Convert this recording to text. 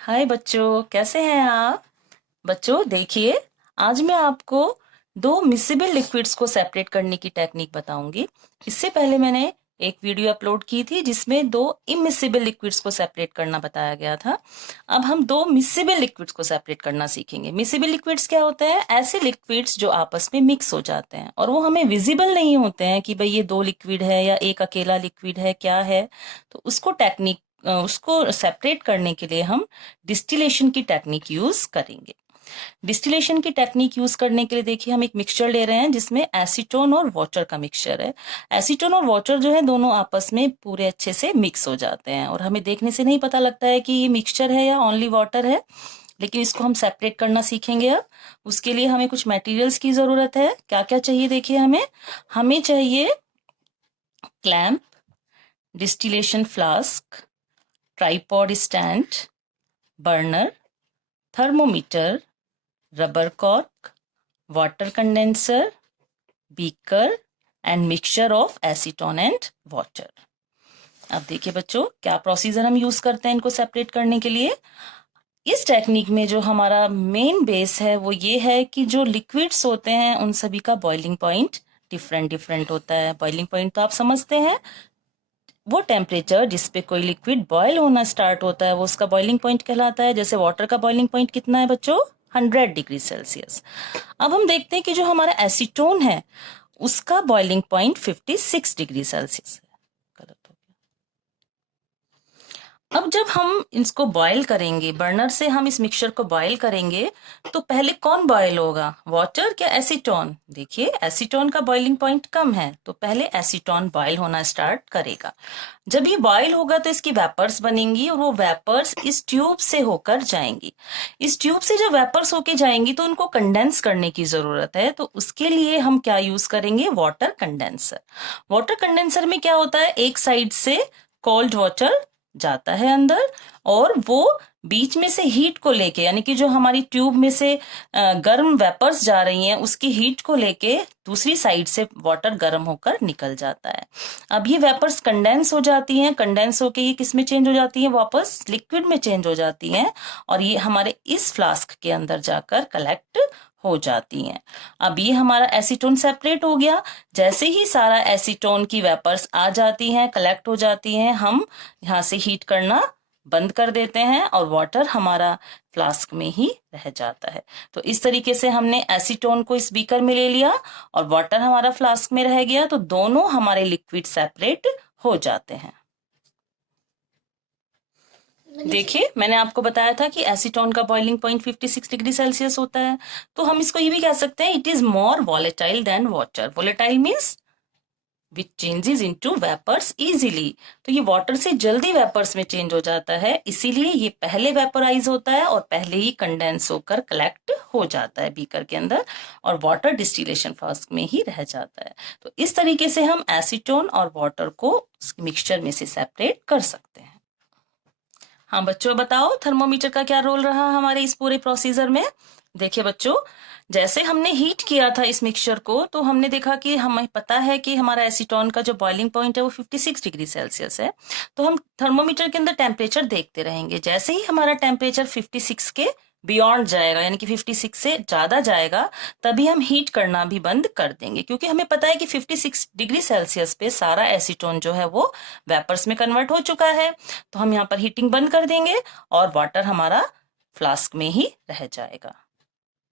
हाय बच्चों, कैसे हैं आप? बच्चों देखिए, आज मैं आपको दो मिसिबल लिक्विड्स को सेपरेट करने की टेक्निक बताऊंगी। इससे पहले मैंने एक वीडियो अपलोड की थी जिसमें दो इमिसिबल लिक्विड्स को सेपरेट करना बताया गया था। अब हम दो मिसिबल लिक्विड्स को सेपरेट करना सीखेंगे। मिसिबल लिक्विड्स क्या होते हैं? ऐसे लिक्विड्स जो आपस में मिक्स हो जाते हैं और वो हमें विजिबल नहीं होते हैं कि भाई ये दो लिक्विड है या एक अकेला लिक्विड है, क्या है। तो उसको सेपरेट करने के लिए हम डिस्टिलेशन की टेक्निक यूज करेंगे। डिस्टिलेशन की टेक्निक यूज करने के लिए देखिए, हम एक मिक्सचर ले रहे हैं जिसमें एसीटोन और वाटर का मिक्सचर है। एसीटोन और वाटर जो है दोनों आपस में पूरे अच्छे से मिक्स हो जाते हैं और हमें देखने से नहीं पता लगता है कि ये मिक्सचर है या ओनली वाटर है, लेकिन इसको हम सेपरेट करना सीखेंगे। अब उसके लिए हमें कुछ मटेरियल्स की जरूरत है। क्या क्या चाहिए देखिए, हमें चाहिए clamp, distillation flask, tripod stand, burner, thermometer, rubber cork, water condenser, beaker and mixture of acetone and water. अब देखिए बच्चों, क्या प्रोसीजर हम यूज करते हैं इनको सेपरेट करने के लिए। इस टेक्निक में जो हमारा मेन बेस है वो ये है कि जो लिक्विड्स होते हैं उन सभी का बॉइलिंग पॉइंट डिफरेंट डिफरेंट होता है। बॉइलिंग पॉइंट तो आप समझते हैं, वो टेम्परेचर जिस पे कोई लिक्विड बॉयल होना स्टार्ट होता है वो उसका बॉइलिंग पॉइंट कहलाता है। जैसे वाटर का बॉइलिंग पॉइंट कितना है बच्चों? 100 डिग्री सेल्सियस। अब हम देखते हैं कि जो हमारा एसीटोन है उसका बॉइलिंग पॉइंट 56 डिग्री सेल्सियस है। गलत हो गया। अब जब हम इसको बॉयल करेंगे, बर्नर से हम इस मिक्सचर को बॉयल करेंगे, तो पहले कौन बॉयल होगा, वाटर क्या एसीटोन? देखिए, एसीटोन का बॉइलिंग पॉइंट कम है तो पहले एसीटोन बॉयल होना स्टार्ट करेगा। जब ये बॉयल होगा तो इसकी वेपर्स बनेंगी और वो वेपर्स इस ट्यूब से होकर जाएंगी। इस ट्यूब से जब वेपर्स होके जाएंगी तो उनको कंडेंस करने की जरूरत है। तो उसके लिए हम क्या यूज करेंगे? Water condenser. वाटर कंडेंसर में क्या होता है, एक साइड से कोल्ड वाटर जाता है अंदर और वो बीच में से हीट को लेके, यानी कि जो हमारी ट्यूब में से गर्म वेपर्स जा रही हैं उसकी हीट को लेके दूसरी साइड से वाटर गर्म होकर निकल जाता है। अब ये वेपर्स कंडेंस हो जाती हैं, कंडेंस होके ये किस में चेंज हो जाती हैं? वापस लिक्विड में चेंज हो जाती हैं और ये हमारे इस फ्लास्क के अंदर जाकर कलेक्ट हो जाती हैं। अब ये हमारा एसीटोन सेपरेट हो गया। जैसे ही सारा एसीटोन की वेपर्स आ जाती हैं, कलेक्ट हो जाती हैं, हम यहाँ से हीट करना बंद कर देते हैं और वाटर हमारा फ्लास्क में ही रह जाता है। तो इस तरीके से हमने एसीटोन को इस बीकर में ले लिया और वाटर हमारा फ्लास्क में रह गया, तो दोनों हमारे लिक्विड सेपरेट हो जाते हैं। देखिए, मैंने आपको बताया था कि एसीटोन का बॉइलिंग पॉइंट 56 डिग्री सेल्सियस होता है। तो हम इसको ये भी कह सकते हैं, it is more volatile than water. Volatile means which changes into vapours easily. तो ये वाटर से जल्दी वेपर्स में चेंज हो जाता है, इसीलिए ये पहले वेपराइज होता है और पहले ही कंडेंस होकर कलेक्ट हो जाता है बीकर के अंदर और वाटर डिस्टिलेशन फ्लास्क में ही रह जाता है। तो इस तरीके से हम एसीटोन और वाटर को मिक्सचर में से सेपरेट कर सकते हैं। हाँ बच्चों, बताओ थर्मोमीटर का क्या रोल रहा हमारे इस पूरे प्रोसीजर में। देखिए बच्चों, जैसे हमने हीट किया था इस मिक्सचर को तो हमने देखा कि हमें पता है कि हमारा एसीटोन का जो बॉइलिंग पॉइंट है वो 56 डिग्री सेल्सियस है। तो हम थर्मोमीटर के अंदर टेम्परेचर देखते रहेंगे। जैसे ही हमारा टेम्परेचर 56 के बियॉन्ड जाएगा, यानी कि 56 से ज्यादा जाएगा, तभी हम हीट करना भी बंद कर देंगे, क्योंकि हमें पता है कि 56 डिग्री सेल्सियस पे सारा एसीटोन जो है वो वेपर्स में कन्वर्ट हो चुका है। तो हम यहाँ पर हीटिंग बंद कर देंगे और वाटर हमारा फ्लास्क में ही रह जाएगा।